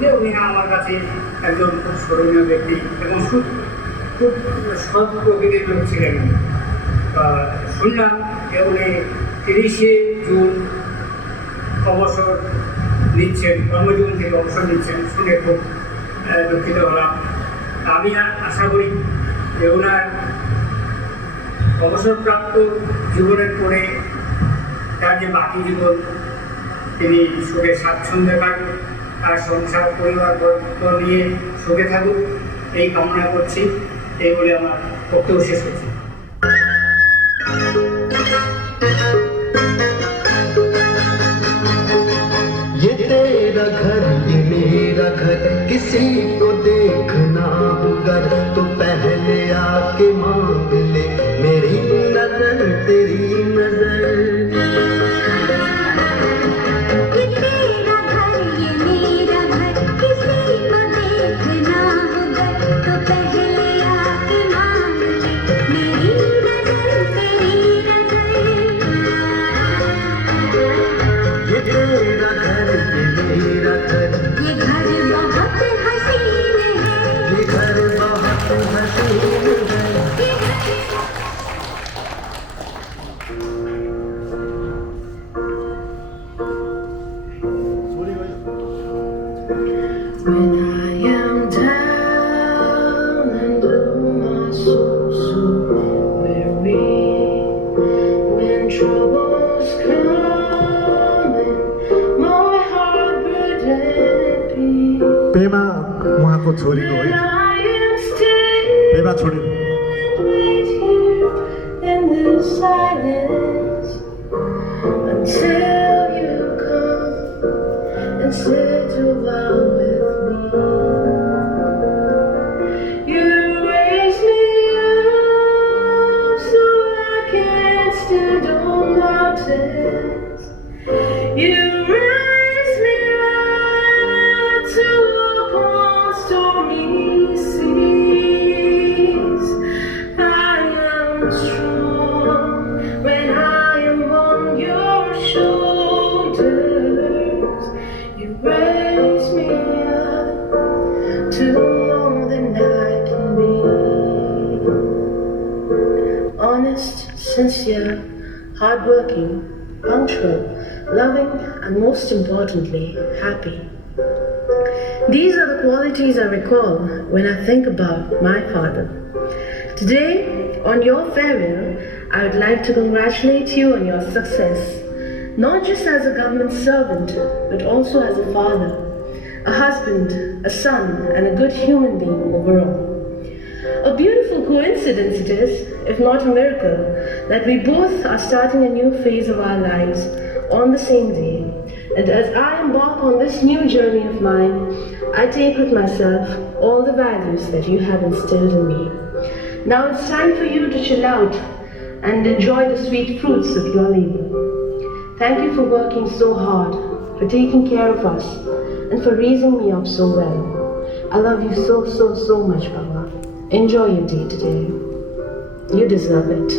যে উনি আমার কাছে একজন খুব স্মরণীয় ব্যক্তি এবং খুব সৎ প্রকৃতির লোক ছিলেন। শুনলাম যে উনি 30শে জুন অবসর নিচ্ছেন, কর্মজীবন থেকে অবসর নিচ্ছেন, শুনে খুব দুঃখিত হলাম। আমি আশা করি যে ওনার অবসরপ্রাপ্ত জীবনের পরে তার যে বাকি জীবন তিনি সুখে স্বাচ্ছন্দ্যে কাটুন, তার সংসার পরিবার নিয়ে সুখে থাকুক এই কামনা করছি। এই বলে আমার বক্তব্য শেষ করছি। ये तेरा घर ये मेरा घर, किसी को देखना होगा तो पहले आके मांग ले मेरी नजर तेरी नजर। When I am down and oh my soul so weary, when troubles come and my heart burdened be, Pema उहाँको छोरीको then है। I am still पेमा छोरी wait here in this silence until you come and sit a while with me. You raise me up so I can stand on mountains. You raise me up to walk on stormy seas. I am strong when I am on your shoulders. You raise me up to more than I can be. Honest, sincere, hardworking, punctual, loving, and most importantly, happy. These are the qualities I recall when I think about my father. Today, on your farewell, I would like to congratulate you on your success, not just as a government servant, but also as a father, a husband, a son, and a good human being overall. A beautiful coincidence it is, if not a miracle, that we both are starting a new phase of our lives on the same day. And as I embark on this new journey of mine, I take with myself all the values that you have instilled in me. Now it's time for you to chill out and enjoy the sweet fruits of your labor. Thank you for working so hard, for taking care of us, and for raising me up so well. I love you so much, Baba. Enjoy your day today. You deserve it.